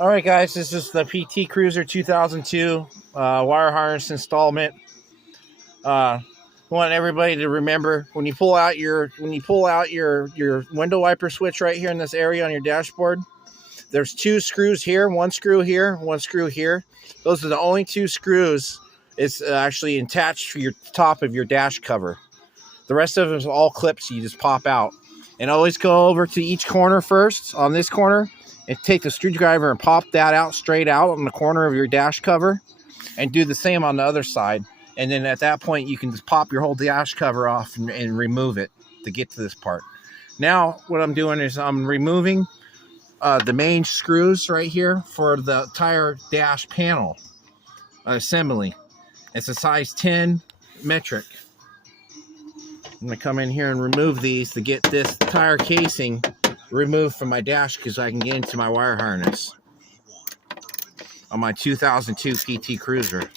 All right, guys, this is the PT Cruiser 2002 wire harness installment. I want everybody to remember when you pull out your window wiper switch right here in this area on your dashboard. There's two screws here, one screw here, one screw here. Those are the only two screws. It's actually attached to your top of your dash cover. The rest of them is all clips. You just pop out, and always go over to each corner first. On this corner, and take the screwdriver and pop that out straight out on the corner of your dash cover, and do the same on the other side. And then at that point, you can just pop your whole dash cover off and remove it to get to this part. Now, what I'm doing is I'm removing the main screws right here for the tire dash panel assembly. It's a size 10 metric. I'm going to come in here and remove these to get this tire casing removed from my dash because I can get into my wire harness on my 2002 PT Cruiser.